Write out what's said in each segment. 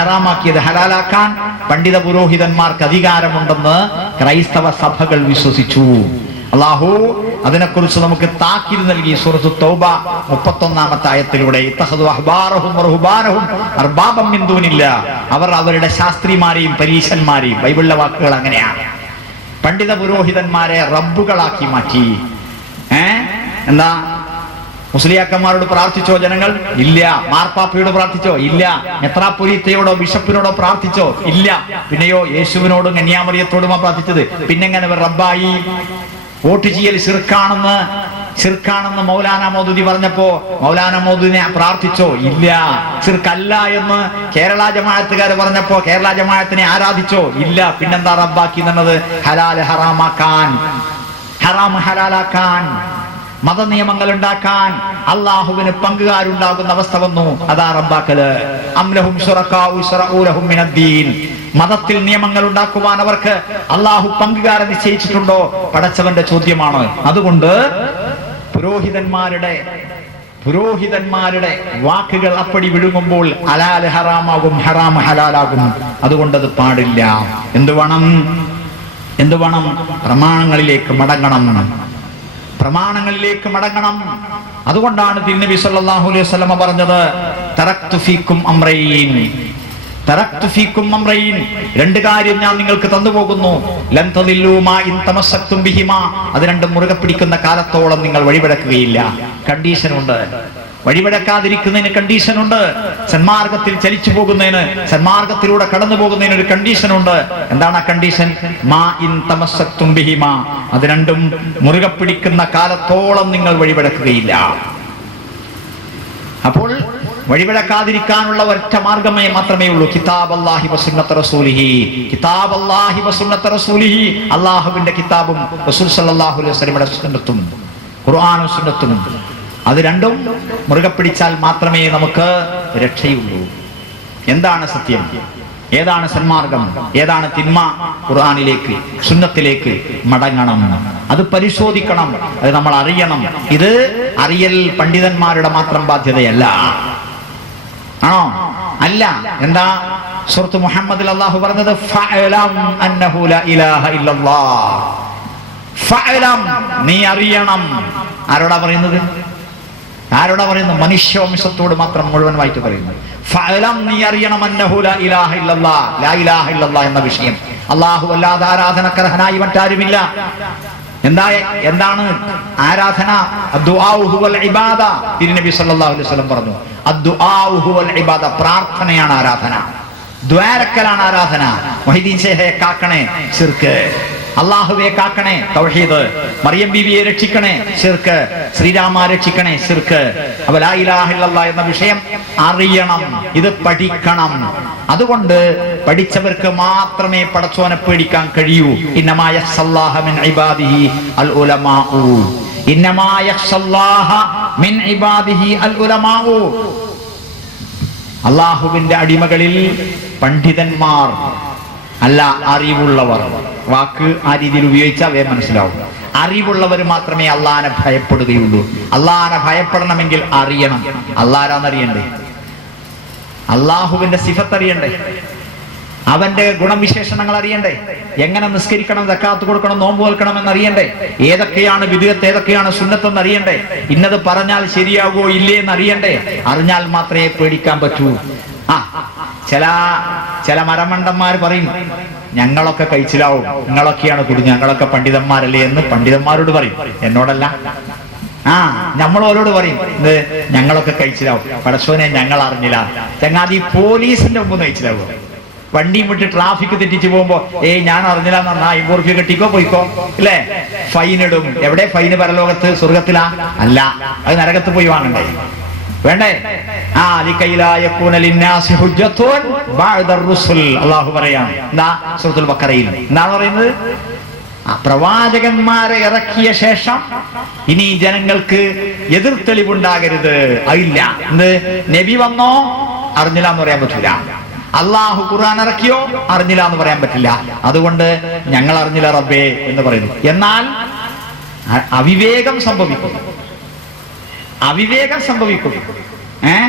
ഹറാമാക്കിയത് ഹലാലാക്കാൻ പണ്ഡിത പുരോഹിതന്മാർക്ക് അധികാരമുണ്ടെന്ന് ക്രൈസ്തവ സഭകൾ വിശ്വസിച്ചു. അള്ളാഹു അതിനെക്കുറിച്ച് നമുക്ക് താക്കീത് നൽകി. സൂറത്തു തൗബ മുപ്പത്തൊന്നാമത്തെ ആയത്തിലൂടെ. അവർ അവരുടെ ശാസ്ത്രിമാരെയും പരീശന്മാരെയും ബൈബിളിലെ വാക്കുകൾ അങ്ങനെയാണ്. പണ്ഡിത പുരോഹിതന്മാരെ റബ്ബുകളാക്കി മാറ്റി. ഏ? എന്താ? മുസ്ലിയാക്കന്മാരോട് പ്രാർത്ഥിച്ചോ ജനങ്ങൾ? ഇല്ല. മാർപ്പാപ്പയോട് പ്രാർത്ഥിച്ചോ? ഇല്ല. മെത്രാപ്പൊലീത്തയോടോ ബിഷപ്പിനോടോ പ്രാർത്ഥിച്ചോ? ഇല്ല. പിന്നെയോ യേശുവിനോടും കന്യാമറിയത്തോടുമാ പ്രാർത്ഥിച്ചത്. പിന്നെങ്ങനെ റബ്ബായി വോട്ട് ചെയ്യൽ ശിർക്കാണെന്ന് ശിർക്കാണെന്ന് മൗലാന മോദുദി പറഞ്ഞപ്പോ മൗലാന മോദുദിനെ പ്രാർത്ഥിച്ചോ? ഇല്ല. ശിർക്കല്ല എന്ന് കേരള ജമാഅത്തുകാർ പറഞ്ഞപ്പോ കേരള ജമാഅത്തിനെ ആരാധിച്ചോ? ഇല്ല. പിന്നെന്താ റബ്ബാക്കി എന്നുള്ളത് ഹലാൽ ഹറാമാക്കാൻ. ഹറാം ഹലാലാക്കാൻ. മതനിയമങ്ങൾ ഉണ്ടാക്കാൻ അള്ളാഹുവിന് പങ്കുകാരുണ്ടാകുന്ന അവസ്ഥ വന്നു. അതാ റബ്ബാക്കൽ. മതത്തിൽ നിയമങ്ങൾ ഉണ്ടാക്കുവാൻ അവർക്ക് അള്ളാഹു പങ്കുകാരെ നിശ്ചയിച്ചിട്ടുണ്ടോ? പടച്ചവന്റെ ചോദ്യമാണ്. അതുകൊണ്ട് പുരോഹിതന്മാരുടെ പുരോഹിതന്മാരുടെ വാക്കുകൾ അപ്പടി വിഴുങ്ങുമ്പോൾ അലാൽ ഹറാമാകും ഹറാം ഹലാലാകും. അതുകൊണ്ട് അത് പാടില്ല. എന്തു വേണം എന്തു വേണം പ്രമാണങ്ങളിലേക്ക് മടങ്ങണം. പ്രമാണങ്ങളിലേക്ക് മടങ്ങണം. അതുകൊണ്ടാണ് തിരുനബി സല്ലല്ലാഹു അലൈഹി വസല്ലമ പറഞ്ഞത് തറക്തു ഫീക്കും അംറൈൻ. തറക്തു ഫീക്കും അംറൈൻ. രണ്ട് കാര്യം ഞാൻ നിങ്ങൾക്ക് തന്നുപോകുന്നു. ലൻ തദില്ലൂ മാ ഇൻ തമസ്സക്തും ബിഹിമാ. അത് രണ്ടും മുറുകെ പിടിക്കുന്ന കാലത്തോളം നിങ്ങൾ വഴിവിടക്കുകയില്ല. കണ്ടീഷൻ ഉണ്ട് വഴിവിടക്കാതിരിക്കുന്നതിന് കണ്ടീഷൻ ഉണ്ട് സന്മാർഗത്തിൽ ചലിച്ചു പോകുന്നതിന് സന്മാർഗത്തിലൂടെ കടന്നു പോകുന്നതിന് ഒരു കണ്ടീഷൻ ഉണ്ട്. എന്താണ് ആ കണ്ടീഷൻ മാ ഇൻ തമസത്തുംബിഹി ബിഹിമാ അത് രണ്ടും മുറുകെ പിടിക്കുന്ന കാലത്തോളം നിങ്ങൾ വഴിവിടക്കുകയില്ല. അപ്പോൾ വഴിവിടക്കാതിരിക്കാനുള്ള ഒറ്റ മാർഗമേ മാത്രമേ ഉള്ളൂ. കിതാബ് അല്ലാഹി വസുന്നത്ത് റസൂലിഹി. കിതാബ് അല്ലാഹി വസുന്നത്ത് റസൂലിഹി. അല്ലാഹുവിന്റെ കിതാബും റസൂൽ സല്ലല്ലാഹു അലൈഹി വസല്ലമയുടെ സുന്നത്തും ഖുർആനും സുന്നത്തും. അത് രണ്ടും മുറുകെ പിടിച്ചാൽ മാത്രമേ നമുക്ക് രക്ഷയുള്ളൂ. എന്താണ് സത്യം? ഏതാണ് സന്മാർഗം? ഏതാണ് തിന്മ? ഖുർആാനിലേക്ക് സുന്നത്തിലേക്ക് മടങ്ങണം. അത് പരിശോധിക്കണം. അത് നമ്മൾ അറിയണം. ഇത് അറിയൽ പണ്ഡിതന്മാരുടെ മാത്രം ബാധ്യതയല്ല. ആണോ? അല്ല. എന്താ? സുഹൃത്ത് മുഹമ്മദ് അള്ളാഹു പറഞ്ഞത് നീ അറിയണം. ആരോടാ പറയുന്നത്? ആരോടാ പറയുന്നത്? മനുഷ്യവംശത്തോട് മാത്രം മുഴുവനായിട്ട് പറയുന്നു ഫലം നീ അറിയണം എന്ന വിഷയം. അല്ലാഹു അല്ലാതെ ആരാധനക്കർഹനായി മറ്റാരുമില്ല എന്താ? എന്താണ് ആരാധന? ഇബാദ. തിരുനബി സല്ലല്ലാഹു അലൈഹി വസല്ലം പറഞ്ഞു ഇബാദ പ്രാർത്ഥനയാണ് ആരാധന. ദ്വാരക്കലാണ് ആരാധന. മൊഹിദീൻ ഷേഖയെ കാക്കണേ ശിർക്ക് അള്ളാഹുവെ കാക്കണേ തൗഹീദ്. മറിയം ബീവിയെ രക്ഷിക്കണേ ശിർക്ക് ശ്രീരാമ രക്ഷിക്കണേ ശിർക്ക് അവലായിലാഹില്ല എന്ന വിഷയം അറിയണം ഇത് പഠിക്കണം. അതുകൊണ്ട് പഠിച്ചവർക്ക് മാത്രമേ പടച്ചോനെ പേടിക്കാൻ കഴിയൂ. ഇന്നമായ മിൻ ഇബാദിഹി അൽ ഉലമാഉ. ഇന്നമായ മിൻ ഇബാദിഹി അൽ ഉലമാഉ. അള്ളാഹുവിന്റെ അടിമകളിൽ പണ്ഡിതന്മാർ അല്ല അറിവുള്ളവർ. വാക്ക് ആ രീതിയിൽ ഉപയോഗിച്ചാൽ അവയെ മനസ്സിലാവും. അറിവുള്ളവർ മാത്രമേ അള്ളാനെ ഭയപ്പെടുകയുള്ളൂ. അള്ളാനെ ഭയപ്പെടണമെങ്കിൽ അറിയണം. അള്ളാരാന്നറിയണ്ടേ അള്ളാഹുവിന്റെ സിഫത്ത് അറിയണ്ടേ അവന്റെ ഗുണവിശേഷണങ്ങൾ അറിയണ്ടേ? എങ്ങനെ നിസ്കരിക്കണം ദക്കാത്ത് കൊടുക്കണം നോമ്പ് വെൽക്കണം എന്നറിയണ്ടേ ഏതൊക്കെയാണ് വിധുവത്ത് ഏതൊക്കെയാണ് സുന്നത്തെന്ന് അറിയണ്ടേ ഇന്നത് പറഞ്ഞാൽ ശരിയാകുമോ ഇല്ലേ എന്ന് അറിയണ്ടേ അറിഞ്ഞാൽ മാത്രമേ പേടിക്കാൻ പറ്റൂ. ആ ചില ചില മരമണ്ടന്മാർ പറയും ഞങ്ങളൊക്കെ കഴിച്ചിലാവും നിങ്ങളൊക്കെയാണ് കുടി ഞങ്ങളൊക്കെ പണ്ഡിതന്മാരല്ലേ എന്ന് പണ്ഡിതന്മാരോട് പറയും. എന്നോടല്ല. ആ നമ്മളോരോട് പറയും ഇത് ഞങ്ങളൊക്കെ കഴിച്ചിലാവും. പടശോനെ ഞങ്ങൾ അറിഞ്ഞില്ല. ചങ്ങാതി പോലീസിന്റെ മുമ്പ് കഴിച്ചിലാവും? വണ്ടി വിട്ട് ട്രാഫിക് തെറ്റിച്ച് പോകുമ്പോ ഏയ് ഞാൻ അറിഞ്ഞില്ല എന്നാ റുപ്യ കെട്ടിക്കോ പോയിക്കോ. ഇല്ലേ? ഫൈൻ ഇടും. എവിടെ ഫൈന് പരലോകത്ത്? സ്വർഗത്തിലാ അല്ല. അത് നരകത്ത് പോയി വാങ്ങണ്ടേ? വേണ്ടേ? ആ അല്ലാഹു സൂറത്തുൽ പ്രവാചകന്മാരെ ഇറക്കിയ ശേഷം ഇനി ജനങ്ങൾക്ക് എതിർ തെളിവുണ്ടാകരുത് അതില്ല. എന്ത്? നബി വന്നോ? അറിഞ്ഞില്ല എന്ന് പറയാൻ പറ്റില്ല. അള്ളാഹു ഖുർആൻ ഇറക്കിയോ? അറിഞ്ഞില്ല എന്ന് പറയാൻ പറ്റില്ല. അതുകൊണ്ട് ഞങ്ങൾ അറിഞ്ഞില്ല റബ്ബേ എന്ന് പറയുന്നു. എന്നാൽ അവിവേകം സംഭവിക്കും അവിവേകം സംഭവിക്കും. ഏ?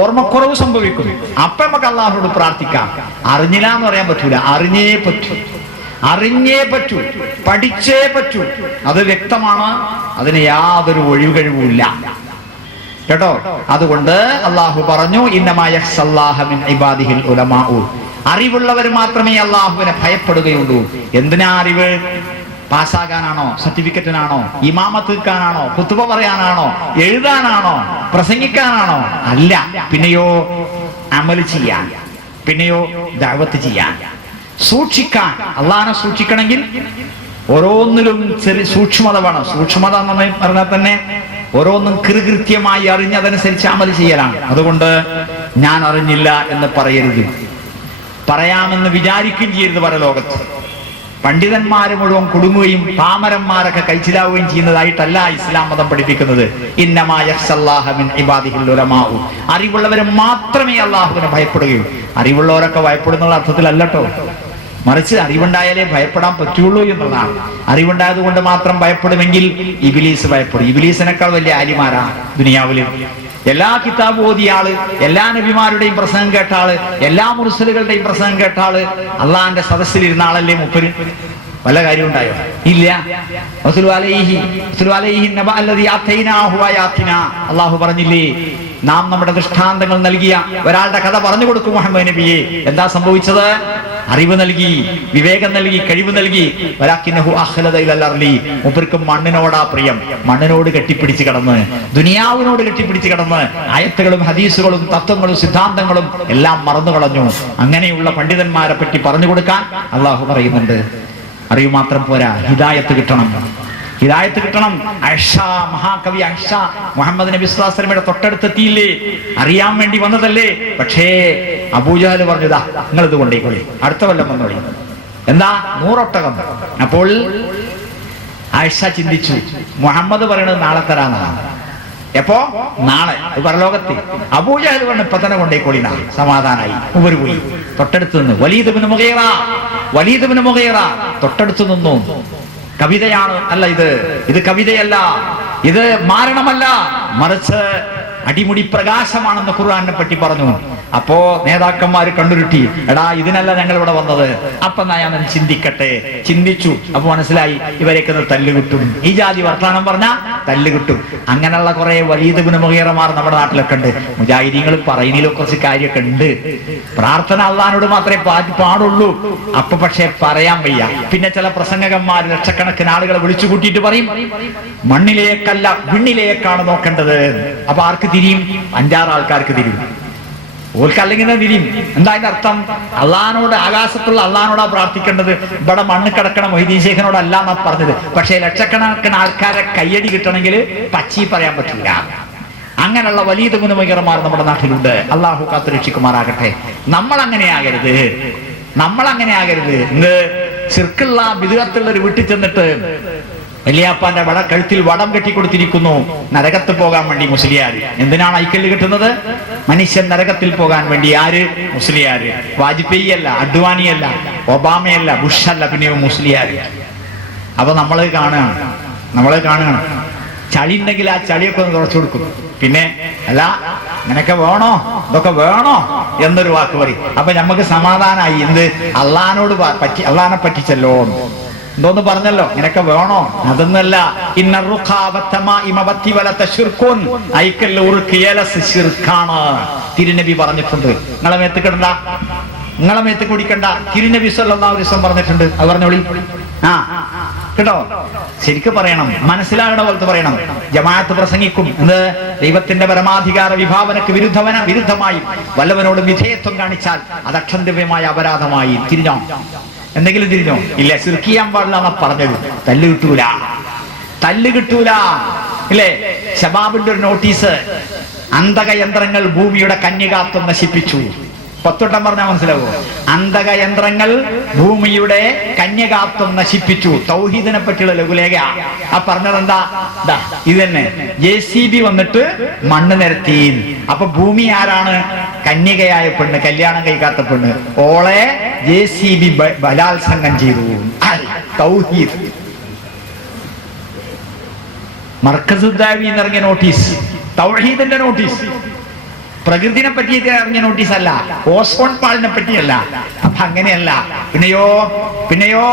ഓർമ്മക്കുറവ് സംഭവിക്കും. അപ്പൊ നമുക്ക് അള്ളാഹുനോട് പ്രാർത്ഥിക്കാം. അറിഞ്ഞില്ല എന്ന് പറയാൻ പറ്റൂല. അറിഞ്ഞേ പറ്റൂ. അറിഞ്ഞേ പറ്റൂ. പഠിച്ചേ പറ്റൂ. അത് വ്യക്തമാണ്. അതിന് യാതൊരു ഒഴിവുകഴിവുമില്ല കേട്ടോ? അതുകൊണ്ട് അള്ളാഹു പറഞ്ഞു ഇബാദിഹിൽ ഉലമാഉ. അറിവുള്ളവർ മാത്രമേ അള്ളാഹുവിനെ ഭയപ്പെടുകയുള്ളൂ. എന്തിനാ അറിവ്? പാസ്സാകാനാണോ? സർട്ടിഫിക്കറ്റിനാണോ? ഇമാമത്തിക്കാനാണോ കുത്തുവ പറയാനാണോ? എഴുതാനാണോ? പ്രസംഗിക്കാനാണോ? അല്ല. പിന്നെയോ അമൽ ചെയ്യാൻ. പിന്നെയോ ദാവത്ത് ചെയ്യാൻ. സൂക്ഷിക്കാൻ. അള്ളഹാനെ സൂക്ഷിക്കണമെങ്കിൽ ഓരോന്നിലും ചെറിയ സൂക്ഷ്മത വേണം സൂക്ഷ്മത എന്ന് പറഞ്ഞാൽ തന്നെ ഓരോന്നും കൃകൃത്യമായി അറിഞ്ഞ് അതനുസരിച്ച് അമൽ ചെയ്യലാണ്. അതുകൊണ്ട് ഞാൻ അറിഞ്ഞില്ല എന്ന് പറയരുത്. പറയാമെന്ന് വിചാരിക്കുകയും ചെയ്യരുത് പരലോകത്ത്. പണ്ഡിതന്മാര് മുഴുവൻ കുടുങ്ങുകയും പാമരന്മാരൊക്കെ കഴിച്ചിലാവുകയും ചെയ്യുന്നതായിട്ടല്ല ഇസ്ലാം മതം പഠിപ്പിക്കുന്നത്. ഇന്നമായ അറിവുള്ളവരെ മാത്രമേ അള്ളാഹുവിനെ ഭയപ്പെടുകയുള്ളൂ. അറിവുള്ളവരൊക്കെ ഭയപ്പെടുന്നുള്ള അർത്ഥത്തിലല്ലട്ടോ മറിച്ച് അറിവുണ്ടായാലേ ഭയപ്പെടാൻ പറ്റുള്ളൂ എന്നുള്ളതാണ്. അറിവുണ്ടായത് കൊണ്ട് മാത്രം ഭയപ്പെടുമെങ്കിൽ ഇബിലീസ് ഭയപ്പെടും. ഇബിലീസിനേക്കാൾ വലിയ ആലിമാരാ ദുനിയാവിൽ എല്ലാ കിതാബ് ഓതിയ ആൾ എല്ലാ നബിമാരുടെയും പ്രസംഗം കേട്ട ആൾ എല്ലാ മുർസലുകളുടെയും പ്രസംഗം കേട്ട ആൾ അള്ളാന്റെ സദസ്സിലിരുന്ന ആളല്ലേ മുപ്പര്? വല്ല കാര്യം ഉണ്ടായോ ഇല്ല അള്ളാഹു പറഞ്ഞില്ലേ നാം നമ്മുടെ ദൃഷ്ടാന്തങ്ങൾ നൽകിയ ഒരാളുടെ കഥ പറഞ്ഞു കൊടുക്കും മുഹമ്മദ് നബിയെ. എന്താ സംഭവിച്ചത്? അറിവ് നൽകി വിവേകം നൽകി കഴിവ് നൽകി. മൂപ്പർക്ക് മണ്ണിനോടാ പ്രിയം. മണ്ണിനോട് കെട്ടിപ്പിടിച്ച് കിടന്ന് ദുനിയാവിനോട് കെട്ടിപ്പിടിച്ച് കിടന്ന് ആയത്തുകളും ഹദീസുകളും തത്വങ്ങളും സിദ്ധാന്തങ്ങളും എല്ലാം മറന്നു കളഞ്ഞു. അങ്ങനെയുള്ള പണ്ഡിതന്മാരെ പറ്റി പറഞ്ഞു കൊടുക്കാൻ അള്ളാഹു പറയുന്നുണ്ട്. അറിവ് മാത്രം പോരാ ഹിദായത്ത് കിട്ടണം. ഹിദായത്ത് കിട്ടണം. അഷ മഹാകവി അഷ മുഹമ്മദ് നബി സ്വലാസ്ലമയുടെ തൊട്ടടുത്തെത്തിയില്ലേ? അറിയാൻ വേണ്ടി വന്നതല്ലേ? പക്ഷേ അബൂജാൽ പറഞ്ഞതാ നിങ്ങൾ ഇത് കൊണ്ടേക്കോളി അടുത്ത കൊല്ലം വന്നോളി. എന്താ? നൂറൊട്ടകം. അപ്പോൾ ആയിഷ ചിന്തിച്ചു മുഹമ്മദ് പറയണത് നാളെ തരാന്നാണ്. എപ്പോ? നാളെ. പരലോകത്തിൽ അബൂജാൽ പറഞ്ഞു ഇപ്പൊ തന്നെ കൊണ്ടേക്കൊള്ളി നാളെ. സമാധാനായി. ഉപരി പോയി. തൊട്ടടുത്ത് നിന്ന്. വലീദ് മുഖേറ വലീദ് മുഖേറ തൊട്ടടുത്ത് നിന്നു. കവിതയാണ്. അല്ല ഇത് ഇത് കവിതയല്ല. ഇത് മാരണമല്ല. മറിച്ച് അടിമുടി പ്രകാശമാണെന്ന് ഖുർആാനെ പറ്റി പറഞ്ഞു. അപ്പോ നേതാക്കന്മാര് കണ്ടുരുട്ടി എടാ ഇതിനല്ല ഞങ്ങൾ ഇവിടെ വന്നത്. അപ്പൊ ഞാൻ ചിന്തിക്കട്ടെ. ചിന്തിച്ചു. അപ്പൊ മനസ്സിലായി ഇവരെയൊക്കെ തല്ലു കിട്ടും ഈ ജാതി വർത്തമാനം പറഞ്ഞ തല്ല് കിട്ടും അങ്ങനെയുള്ള കുറെ വലിയ മുഖേറമാർ നമ്മുടെ നാട്ടിലൊക്കെ ഉണ്ട്. മുജാഹിദീങ്ങൾ പറയുന്നതിലും കുറച്ച് കാര്യമൊക്കെ ഉണ്ട്. പ്രാർത്ഥന അള്ളഹാനോട് മാത്രമേ പാ- പാടുള്ളൂ. അപ്പൊ പക്ഷെ പറയാൻ വയ്യ. പിന്നെ ചില പ്രസംഗകന്മാർ ലക്ഷക്കണക്കിന് ആളുകളെ വിളിച്ചു കൂട്ടിയിട്ട് പറയും മണ്ണിലേക്കല്ല വിണ്ണിലേക്കാണ് നോക്കേണ്ടത്. അപ്പൊ ആർക്ക് തിരിയും? അഞ്ചാറ് ആൾക്കാർക്ക് തിരിയും. ഓർക്ക് അല്ലെങ്കിൽ തിരിയും എന്താ അതിന്റെ അർത്ഥം? അള്ളഹാനോട് ആകാശത്തുള്ള അള്ളഹാനോടാ പ്രാർത്ഥിക്കേണ്ടത്. ഇവിടെ മണ്ണ് കിടക്കണ മൊയ്തീൻ എന്നാ പറഞ്ഞത്. പക്ഷേ ലക്ഷക്കണക്കിന് ആൾക്കാരെ കയ്യടി കിട്ടണമെങ്കിൽ പച്ചി പറയാൻ പറ്റില്ല. അങ്ങനെയുള്ള വലിയ തുമുനുമകരന്മാർ നമ്മുടെ നാട്ടിലുണ്ട്. അള്ളാഹു കാത്തുരക്ഷിക്കുമാറാകട്ടെ നമ്മൾ അങ്ങനെ ആകരുത്. നമ്മൾ അങ്ങനെ ആകരുത് ചെറുക്കുള്ള വിധുകത്തുള്ള ഒരു വീട്ടിൽ ചെന്നിട്ട് വലിയാപ്പാന്റെ വട കഴുത്തിൽ വടം കെട്ടിക്കൊടുത്തിരിക്കുന്നു നരകത്ത് പോകാൻ വേണ്ടി മുസ്ലിയാർ എന്തിനാണ് ഐക്കല്ല് കിട്ടുന്നത്? മനുഷ്യൻ നരകത്തിൽ പോകാൻ വേണ്ടി ആര്? മുസ്ലിയാര്. വാജ്പേയി അല്ല അഡ്വാനിയല്ല ഒബാമയല്ല ബുഷ് അല്ല പിന്നെയോ മുസ്ലിയാര്. അപ്പൊ നമ്മൾ കാണുകയാണ്. നമ്മൾ കാണുകയാണ്. ചളി ഉണ്ടെങ്കിൽ ആ ചളിയൊക്കെ ഒന്ന് തുറച്ചു കൊടുക്കും. പിന്നെ അല്ല നിനക്ക് വേണോ? ഇതൊക്കെ വേണോ? എന്നൊരു വാക്ക് പറയും. അപ്പൊ നമുക്ക് സമാധാനമായി എന്ത്? അള്ളഹാനോട് പറ്റി അള്ളഹാനെ പറ്റിച്ചല്ലോ. എന്തോന്ന് പറഞ്ഞല്ലോ. ഇങ്ങനെയൊക്കെ വേണോ? അതൊന്നല്ല. ഐക്കൽ ശിർക്കാണ് തിരുനബി പറഞ്ഞിട്ടുണ്ട്. നിങ്ങളെ മേത്ത് കിടണ്ട. നിങ്ങളെ മേത്ത് കുടിക്കണ്ട. തിരുനബി സല്ലല്ലാഹു അലൈഹി പറഞ്ഞിട്ടുണ്ട്. അത് പറഞ്ഞോളി ആ. കേട്ടോ? ശരിക്കും പറയണം. മനസ്സിലാകണ പോലത്തെ പറയണം. ജമാഅത്ത് പ്രസംഗിക്കും. എന്ത്? ദൈവത്തിന്റെ പരമാധികാര വിഭാവനക്ക് വിരുദ്ധവന വിരുദ്ധമായി. വല്ലവനോട് വിധേയത്വം കാണിച്ചാൽ അത് അക്ഷന്തവ്യമായ അപരാധമായി. തിരിഞ്ഞോ? എന്തെങ്കിലും തിരിഞ്ഞോ ഇല്ല? ചുരുക്കിയാൻ പാടില്ല എന്നാ പറഞ്ഞത്. തല്ല് കിട്ടൂല. തല്ല് കിട്ടൂല. ഇല്ലേ? ശബാബിന്റെ ഒരു നോട്ടീസ്. അന്തകയന്ത്രങ്ങൾ ഭൂമിയുടെ കന്യകാത്വം നശിപ്പിച്ചു. പത്തൊട്ടം പറഞ്ഞാൽ മനസ്സിലാവോ? അന്തകയന്ത്രങ്ങൾ ഭൂമിയുടെ കന്യകാത്വം നശിപ്പിച്ചു. തൗഹീദിനെ പറ്റിയുള്ള ലഘുലേഖ. ആ പറഞ്ഞത് എന്താ ഇത് തന്നെ ജെ സി ബി വന്നിട്ട് മണ്ണ് നിരത്തി അപ്പൊ ഭൂമി ആരാണ്? കന്യകയായ പെണ്ണ് കല്യാണം കഴിക്കാത്ത പെണ്ണ്. ഓളെ ജെ സി ബി ബലാത്സംഗം ചെയ്തു. തൗഹീദ്. മർക്കസുദ്ദാവി എന്നിറങ്ങിയ നോട്ടീസ്. തൗഹീദിന്റെ നോട്ടീസ്. പ്രകൃതിനെ പറ്റി ഇറങ്ങിയ നോട്ടീസ് അല്ല ഓസോൺ പാളിനെ പറ്റിയല്ല. അപ്പൊ അങ്ങനെയല്ല. പിന്നെയോ പിന്നെയോ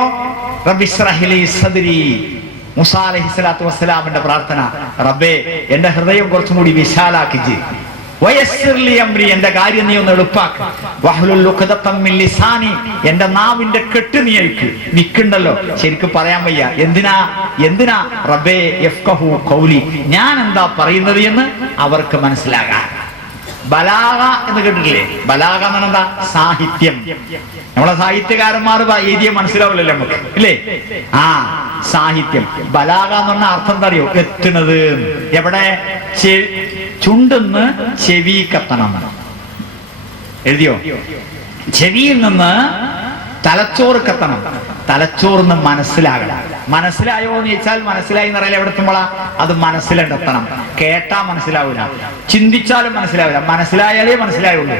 റബ്ബിസ്റഹിലി സദ്രി. മുസ അലൈഹി സ്വലാത്തു വസ്സലാമിന്റെ പ്രാർത്ഥന. റബ്ബേ എന്റെ ഹൃദയം കുറച്ചും കൂടി വിശാലാക്കിച്ച് വയസ്സിർലി എന്റെ കാര്യം നീ ഒന്ന് എളുപ്പാക്ക്. എന്റെ നാവിന്റെ കെട്ട് നീ അഴിക്ക്. നിക്കുണ്ടല്ലോ. ശരിക്കും പറയാൻ വയ്യ. എന്തിനാ? എന്തിനാ? റബ്ബേ കൗലി ഖൗലി. ഞാൻ എന്താ പറയുന്നത് എന്ന് അവർക്ക് മനസ്സിലാകാൻ. ബലാഗ എന്ന് കേട്ടിട്ടില്ലേ? ബലാഗ എന്ന് സാഹിത്യം. നമ്മളെ സാഹിത്യകാരന്മാർ എഴുതിയ മനസ്സിലാവില്ലല്ലോ നമുക്ക്. ഇല്ലേ? ആ സാഹിത്യം. ബലാഗ എന്ന് പറഞ്ഞ അർത്ഥം എന്താ അറിയോ? എത്തുന്നത് എവിടെ? ചുണ്ടെന്ന് ചെവി കത്തണം എഴുതിയോ? ചെവിയിൽ നിന്ന് തലച്ചോറ് കത്തണം. തലച്ചോറിന്ന് മനസ്സിലാകണം. മനസ്സിലായോ എന്ന് ചോദിച്ചാൽ മനസ്സിലായി എന്ന് അറിയില്ല എവിടെ എത്തുമ്പോളാ അത് മനസ്സിലെത്തണം കേട്ടാ മനസ്സിലാവില്ല ചിന്തിച്ചാലും മനസ്സിലാവില്ല മനസ്സിലായാലേ മനസ്സിലായുള്ളൂ.